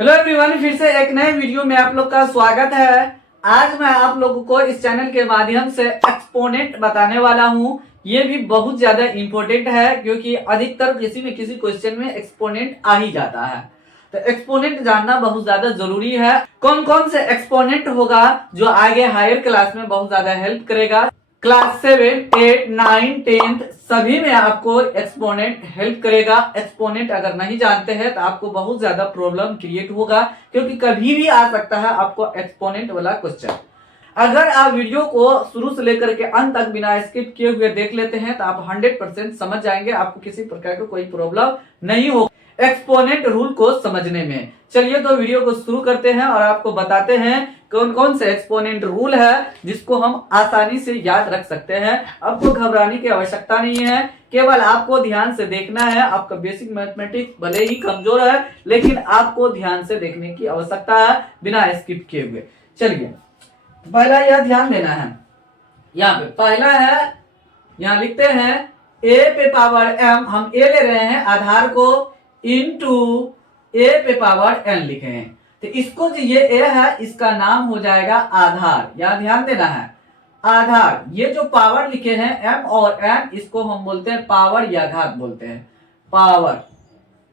Hello everyone, फिर से एक नए वीडियो में आप लोग का स्वागत है। आज मैं आप लोगों को इस चैनल के माध्यम से एक्सपोनेंट बताने वाला हूं। ये भी बहुत ज्यादा इंपॉर्टेंट है क्योंकि अधिकतर किसी न किसी क्वेश्चन में एक्सपोनेंट आ ही जाता है। तो एक्सपोनेंट जानना बहुत ज्यादा जरूरी है। कौन कौन से एक्सपोनेंट होगा जो आगे हायर क्लास में बहुत ज्यादा हेल्प करेगा। क्लास 7, 8, 9, 10 सभी में आपको एक्सपोनेंट हेल्प करेगा। एक्सपोनेंट अगर नहीं जानते हैं तो आपको बहुत ज्यादा प्रॉब्लम क्रिएट होगा क्योंकि कभी भी आ सकता है आपको एक्सपोनेंट वाला क्वेश्चन। अगर आप वीडियो को शुरू से लेकर के अंत तक बिना स्किप किए हुए देख लेते हैं तो आप 100% समझ जाएंगे। आपको किसी प्रकार का कोई प्रॉब्लम नहीं होगा एक्सपोनेंट रूल को समझने में। चलिए तो वीडियो को शुरू करते हैं और आपको बताते हैं कौन कौन से एक्सपोनेंट रूल है जिसको हम आसानी से याद रख सकते हैं। आपको घबराने की आवश्यकता नहीं है, केवल आपको ध्यान से देखना है। आपका बेसिक मैथमेटिक्स भले ही कमजोर है लेकिन आपको ध्यान से देखने की आवश्यकता है बिना स्किप किए हुए। चलिए पहला यह ध्यान देना है। यहाँ पे पहला है, यहाँ लिखते हैं a पे पावर m, हम a ले रहे हैं आधार को, इनटू a पे पावर n लिखे हैं। तो इसको जो ये a है इसका नाम हो जाएगा आधार। यहाँ ध्यान देना है, आधार। ये जो पावर लिखे हैं m और n इसको हम बोलते हैं पावर या घात बोलते हैं। पावर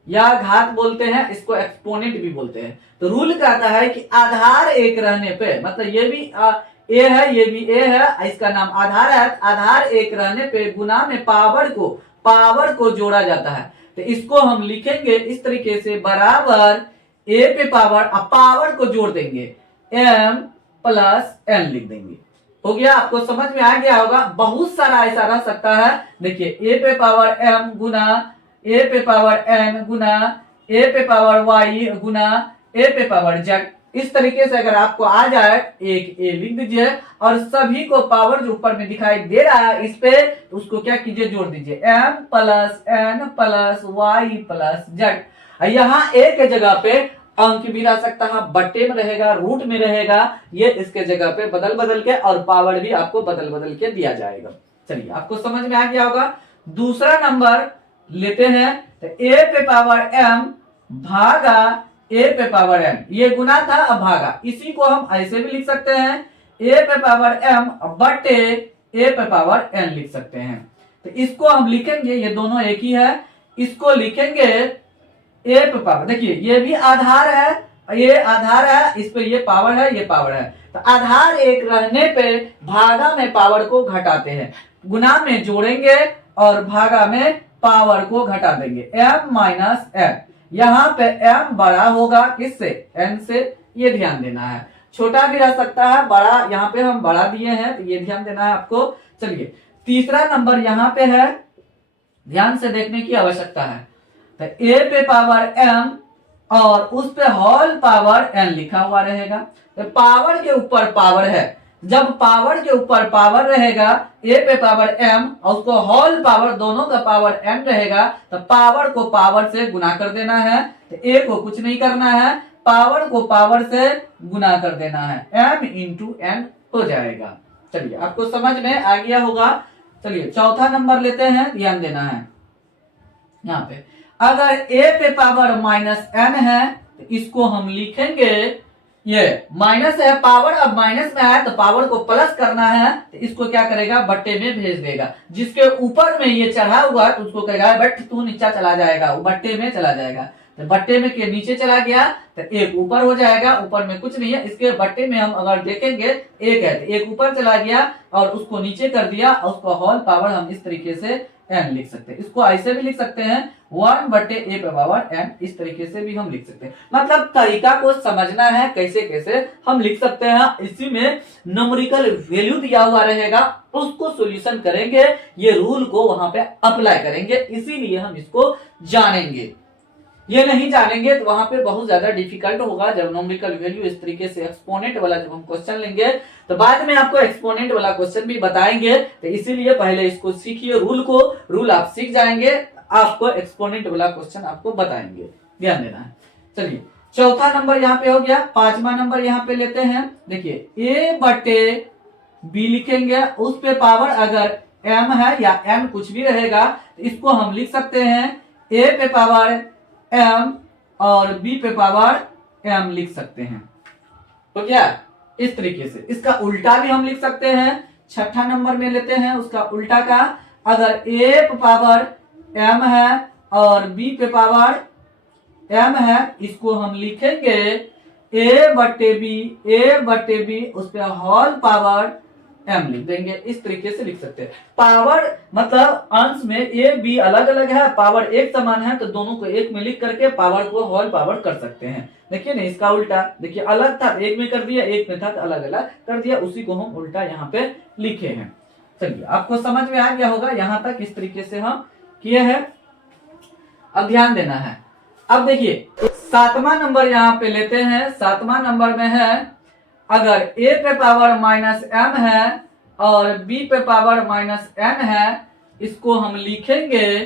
या घात बोलते हैं, इसको एक्सपोनेंट भी बोलते हैं। तो रूल कहता है कि आधार एक रहने पे, मतलब ये भी ए है ये भी ए है, इसका नाम आधार है। आधार एक रहने पे गुना में पावर को जोड़ा जाता है। तो इसको हम लिखेंगे इस तरीके से, बराबर ए पे पावर को जोड़ देंगे m प्लस n लिख देंगे। हो गया, आपको समझ में आ गया होगा। बहुत सारा ऐसा रह सकता है। देखिए a पे पावर m गुना a पे पावर n गुना a पे पावर y गुना a पे पावर z। इस तरीके से अगर आपको आ जाए एक a लिख दीजिए और सभी को पावर जो ऊपर में दिखाई दे रहा है इस पे तो उसको क्या कीजिए, जोड़ दीजिए m plus n plus y plus z। यहाँ a के जगह पे अंक भी रह सकता है, बट्टे में रहेगा, रूट में रहेगा। ये इसके जगह पे बदल के और पावर भी आपको बदल के दिया जाएगा। चलिए आपको समझ में आ गया होगा। दूसरा नंबर लेते हैं तो a पे पावर m भागा a पे पावर n, ये गुना था अब भागा। इसी को हम ऐसे भी लिख सकते हैं, a पे पावर m बटे a पे पावर n लिख सकते हैं। तो इसको हम लिखेंगे, ये दोनों एक ही है, इसको लिखेंगे a पे पावर। देखिए ये भी आधार है, ये आधार है, इस पे ये पावर है, ये पावर है। तो आधार एक रहने पे भागा में पावर को घटाते हैं, गुना में जोड़ेंगे और भागा में पावर को घटा देंगे m माइनस n। यहाँ पे m बड़ा होगा किससे, n से, ये ध्यान देना है। छोटा भी रह सकता है, बड़ा यहाँ पे हम बड़ा दिए हैं तो ये ध्यान देना है आपको। चलिए तीसरा नंबर यहाँ पे है, ध्यान से देखने की आवश्यकता है। तो a पे पावर m और उस पे होल पावर n लिखा हुआ रहेगा। तो पावर के ऊपर पावर है, जब पावर के ऊपर पावर रहेगा a पे पावर m और उसको होल पावर दोनों का पावर n रहेगा तो पावर को पावर से गुना कर देना है। तो a को कुछ नहीं करना है, पावर को पावर से गुना कर देना है, m इंटू n हो जाएगा। चलिए आपको समझ में आ गया होगा। चलिए चौथा नंबर लेते हैं, ध्यान देना है। यहाँ पे अगर a पे पावर माइनस n है तो इसको हम लिखेंगे, ये माइनस है पावर, अब माइनस में आया तो पावर को प्लस करना है तो इसको क्या करेगा, बट्टे में भेज देगा। जिसके ऊपर में ये चढ़ा हुआ है तो उसको कहेगा बट तू नीचे चला जाएगा, वो बट्टे में चला जाएगा। तो बट्टे में के नीचे चला गया तो एक ऊपर हो जाएगा, ऊपर में कुछ नहीं है। इसके बट्टे में हम अगर देखेंगे एक है तो एक ऊपर चला गया और उसको नीचे कर दिया और उसको होल पावर हम इस तरीके से n लिख सकते हैं। इसको ऐसे भी लिख सकते हैं 1 बटे a पे पावर n, इस तरीके से भी हम लिख सकते हैं। मतलब तरीका को समझना है कैसे कैसे हम लिख सकते हैं। इसी में न्यूमेरिकल वैल्यू दिया हुआ रहेगा, उसको सॉल्यूशन करेंगे, ये रूल को वहां पे अप्लाई करेंगे, इसीलिए हम इसको जानेंगे। ये नहीं जानेंगे तो वहां पे बहुत ज्यादा डिफिकल्ट होगा। जब न्यूमेरिकल वैल्यू इस तरीके से एक्सपोनेंट वाला जब हम क्वेश्चन लेंगे तो बाद में आपको एक्सपोनेंट वाला क्वेश्चन भी बताएंगे। तो इसीलिए पहले इसको सीखिए, रूल को, रूल आप सीख जाएंगे, आपको एक्सपोनेंट वाला क्वेश्चन आपको बताएंगे, ध्यान देना है। चलिए चौथा नंबर यहाँ पे हो गया। पांचवा नंबर यहाँ पे लेते हैं। देखिए a बटे b लिखेंगे, उस पे पावर अगर m है या n कुछ भी रहेगा तो इसको हम लिख सकते हैं a पे पावर m और b पे पावर m लिख सकते हैं। तो क्या इस तरीके से इसका उल्टा भी हम लिख सकते हैं। छठा नंबर में लेते हैं उसका उल्टा का, अगर a पे पावर m है और b पे पावर m है, इसको हम लिखेंगे a बटे b उस पे होल पावर m लिख देंगे। इस तरीके से लिख सकते हैं। पावर मतलब अंश में a b अलग अलग है, पावर एक समान है, तो दोनों को एक में लिख करके पावर को होल पावर कर सकते हैं। देखिए ना इसका उल्टा, देखिए अलग था एक में कर दिया, एक में था तो अलग अलग कर दिया, उसी को हम उल्टा यहाँ पे लिखे हैं। चलिए आपको समझ में आ गया होगा यहाँ तक, इस तरीके से हम किए हैं। अब ध्यान देना है। अब देखिए सातवां नंबर यहाँ पे लेते हैं। सातवां नंबर में है अगर a पे पावर -m है और b पे पावर -n है, इसको हम लिखेंगे।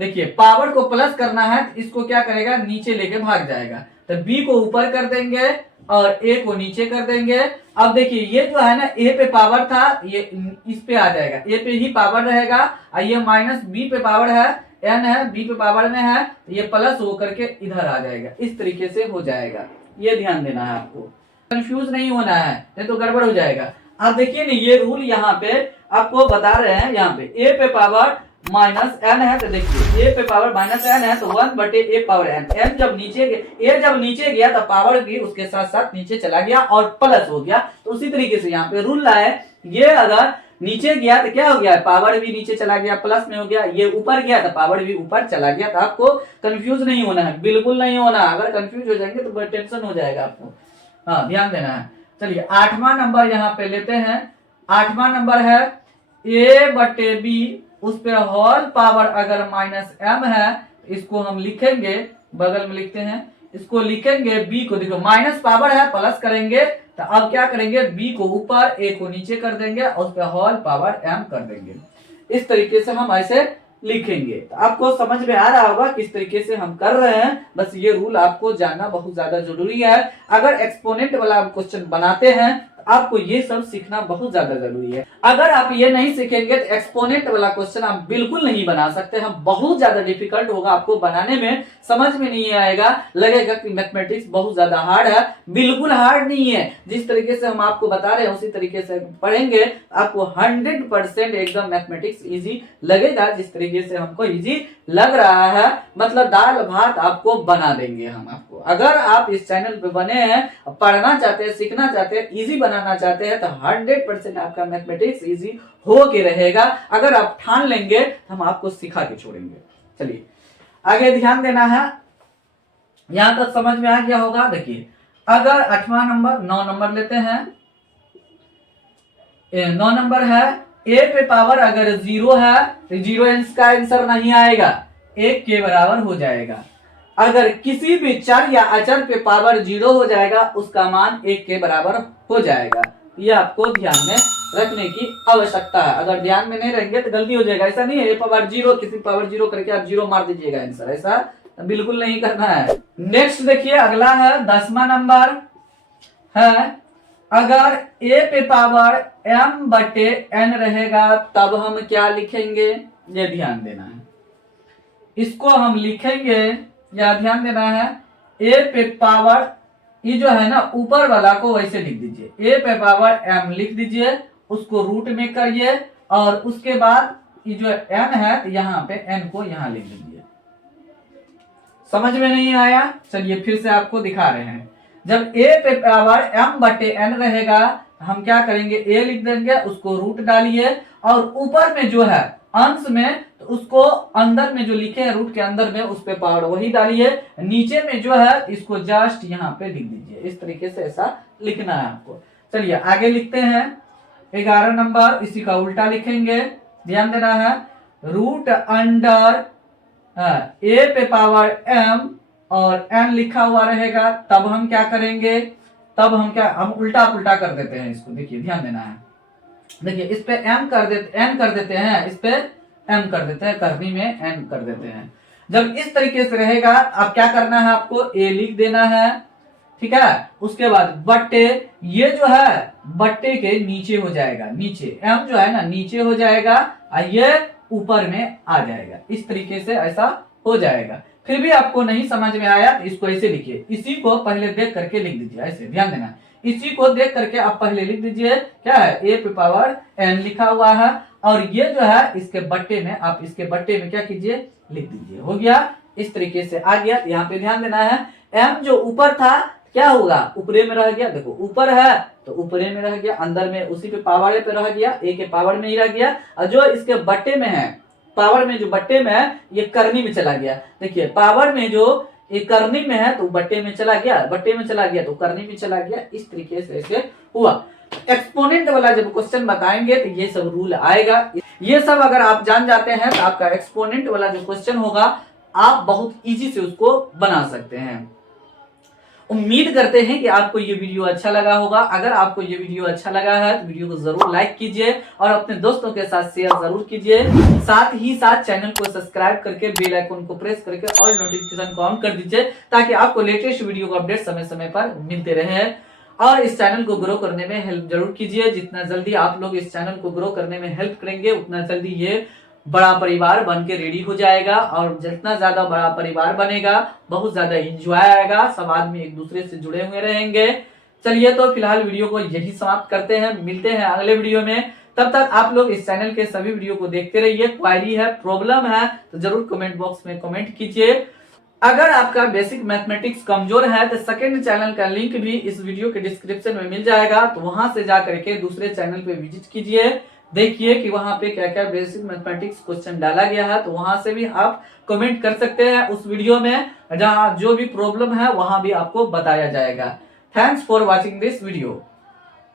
देखिए पावर को प्लस करना है तो इसको क्या करेगा, नीचे लेके भाग जाएगा, तो b को ऊपर कर देंगे और a को नीचे कर देंगे। अब देखिए ये जो है ना a पे पावर था, ये इस पे आ जाएगा, a पे ही पावर रहेगा, और ये माइनस b पे पावर है, n है, b पे पावर में है, ये प्लस हो करके इधर आ जाएगा। इस तरीके से हो जाएगा, ये ध्यान देना है आपको, कंफ्यूज नहीं होना है, नहीं तो गड़बड़ हो जाएगा। अब देखिए ना ये रूल यहाँ पे आपको बता रहे हैं। यहाँ पे a पे पावर -n है, तो देखिए a पे पावर -n है तो 1 बटे a पावर n, n जब नीचे गया तो पावर भी उसके साथ साथ नीचे चला गया और प्लस हो गया। तो उसी तरीके से यहाँ पे रूल लाए, ये अगर नीचे गया तो क्या हो गया, पावर भी नीचे चला गया, प्लस में हो गया, ये ऊपर गया तो पावर भी ऊपर चला गया। तो आपको कंफ्यूज नहीं होना है, बिल्कुल नहीं होना। अगर कंफ्यूज हो जाएंगे तो बड़ा टेंशन हो जाएगा आपको। हाँ ध्यान देना है। चलिए आठवां नंबर यहाँ पे लेते हैं। आठवां नंबर है a बटे b उस पे होल पावर अगर -m है, इसको हम लिखेंगे, बगल में लिखते हैं, इसको लिखेंगे b को, देखो माइनस पावर है प्लस करेंगे, तो अब क्या करेंगे b को ऊपर a को नीचे कर देंगे और उस पे होल पावर m कर देंगे। इस तरीके से हम ऐसे लिखेंगे। तो आपको समझ में आ रहा होगा किस तरीके से हम कर रहे हैं। बस ये रूल आपको जानना बहुत ज्यादा जरूरी है। अगर एक्सपोनेंट वाला क्वेश्चन बनाते हैं आपको ये सब सीखना बहुत ज्यादा जरूरी है। अगर आप ये नहीं सीखेंगे तो एक्सपोनेंट वाला क्वेश्चन आप बिल्कुल नहीं बना सकते। हम बहुत ज्यादा डिफिकल्ट होगा आपको बनाने में, समझ में नहीं आएगा, लगेगा कि मैथमेटिक्स बहुत ज्यादा हार्ड है। बिल्कुल हार्ड नहीं है, जिस तरीके से हम आपको बता रहे हैं उसी तरीके से पढ़ेंगे आपको 100% एकदम मैथमेटिक्स इजी लगेगा, जिस तरीके से हमको इजी लग रहा है। मतलब दाल भात आपको बना देंगे हम आपको। अगर आप इस चैनल पे बने हैं, पढ़ना चाहते हैं, सीखना चाहते हैं, इजी बनाना चाहते हैं, तो 100% आपका मैथमेटिक्स इजी हो के रहेगा। अगर आप ठान लेंगे तो हम आपको सिखा के छोड़ेंगे। चलिए आगे ध्यान देना है। यहां तक समझ में आ गया होगा। देखिए अगर 8वां नंबर 9 नंबर लेते हैं। 9 नंबर है a पे पावर अगर 0 है तो 0 का आंसर नहीं आएगा, 1 के बराबर हो जाएगा। अगर किसी भी चर या अचर पे पावर 0 हो जाएगा उसका मान 1 के बराबर हो जाएगा। ये आपको ध्यान में रखने की आवश्यकता है। अगर ध्यान में नहीं रहेंगे तो गलती हो जाएगा। ऐसा नहीं है a पावर 0 किसी पावर 0 करके आप 0 मार दीजिएगा आंसर, ऐसा बिल्कुल नहीं करना है। नेक्स्ट देखिए अगला है 10वां नंबर है अगर a पे पावर m बटे n रहेगा तब हम क्या लिखेंगे, ये ध्यान देना है। इसको हम लिखेंगे, या ध्यान देना है, a पे पावर, ये जो है ना ऊपर वाला को वैसे लिख दीजिए, a पे पावर m लिख दीजिए, उसको रूट में करिए और उसके बाद ये जो n है यहाँ पे n को यहाँ लिख दीजिए। समझ में नहीं आया? चलिए फिर से आपको दिखा रहे हैं। जब a पे पावर m बटे n रहेगा हम क्या करेंगे, a लिख देंगे, उसको रूट डालिए और ऊपर में जो है अंश में तो उसको अंदर में जो लिखे हैं रूट के अंदर में उस पे पावर वही डालिए, नीचे में जो है इसको जस्ट यहाँ पे लिख दीजिए। इस तरीके से ऐसा लिखना है आपको। चलिए आगे लिखते हैं 11 नंबर, इसी का उल्टा लिखेंगे। ध्यान देना है, रूट अंडर a पे पावर m और n लिखा हुआ रहेगा, तब हम क्या करेंगे, तब हम उल्टा पुल्टा कर देते हैं इसको। देखिए ध्यान देना है, देखिए इस पे m कर देते n कर देते हैं, इस पे m कर देते हैं, करनी में n कर देते हैं। जब इस तरीके से रहेगा अब क्या करना है, आपको a लिख देना है, ठीक है। उसके बाद बट्टे, ये जो है बट्टे के नीचे हो जाएगा, नीचे m जो है ना नीचे हो जाएगा और ये ऊपर में आ जाएगा। इस तरीके से ऐसा हो जाएगा। फिर भी आपको नहीं समझ में आया तो इसको ऐसे लिखिए, इसी को पहले देख करके लिख दीजिए, ऐसे ध्यान देना, इसी को देख करके आप पहले लिख दीजिए, क्या है a पे पावर n लिखा हुआ है, और ये जो है इसके बट्टे में, आप इसके बट्टे में क्या कीजिए, लिख दीजिए। हो गया, इस तरीके से आ गया। यहाँ पे ध्यान देना है, m जो ऊपर था क्या होगा, ऊपरे में रह गया, देखो ऊपर है तो ऊपरे में रह गया, अंदर में उसी पे पावर पे रह गया, a के पावर में ही रह गया, और जो इसके बट्टे में है, पावर में जो बट्टे में है, ये करनी में चला गया। देखिए पावर में जो ये करनी में है तो बट्टे में चला गया, बट्टे में चला गया तो करनी में चला गया, इस तरीके से ऐसे हुआ। एक्सपोनेंट वाला जब क्वेश्चन बताएंगे तो ये सब रूल आएगा। ये सब अगर आप जान जाते हैं तो आपका एक्सपोनेंट वाला जो क्वेश्चन होगा आप बहुत इजी से उसको बना सकते हैं। उम्मीद करते हैं कि आपको ये वीडियो अच्छा लगा होगा। अगर आपको ये वीडियो अच्छा लगा है तो वीडियो को जरूर लाइक कीजिए और अपने दोस्तों के साथ शेयर जरूर कीजिए। साथ ही साथ चैनल को सब्सक्राइब करके बेल आइकन को प्रेस करके ऑल नोटिफिकेशन को ऑन कर दीजिए, ताकि आपको लेटेस्ट वीडियो का अपडेट समय समय पर मिलते रहे। और इस चैनल को ग्रो करने में हेल्प जरूर कीजिए। जितना जल्दी आप लोग इस चैनल को ग्रो करने में हेल्प करेंगे, उतना जल्दी ये बड़ा परिवार बन के रेडी हो जाएगा, और जितना ज्यादा बड़ा परिवार बनेगा बहुत ज्यादा एंजॉय आएगा, सब आदमी एक दूसरे से जुड़े हुए रहेंगे। चलिए तो फिलहाल वीडियो को यही समाप्त करते हैं, मिलते हैं अगले वीडियो में। तब तक आप लोग इस चैनल के सभी वीडियो को देखते रहिए। क्वायरी है, प्रॉब्लम है तो जरूर कमेंट बॉक्स में कमेंट कीजिए। अगर आपका बेसिक मैथमेटिक्स कमजोर है तो सेकंड चैनल का लिंक भी इस वीडियो के डिस्क्रिप्शन में मिल जाएगा, तो वहां से जा करके दूसरे चैनल पे विजिट कीजिए, देखिए कि वहां पे क्या क्या बेसिक मैथमेटिक्स क्वेश्चन डाला गया है, तो वहां से भी आप कमेंट कर सकते हैं उस वीडियो में, जहां जो भी प्रॉब्लम है वहां भी आपको बताया जाएगा। Thanks for watching this video.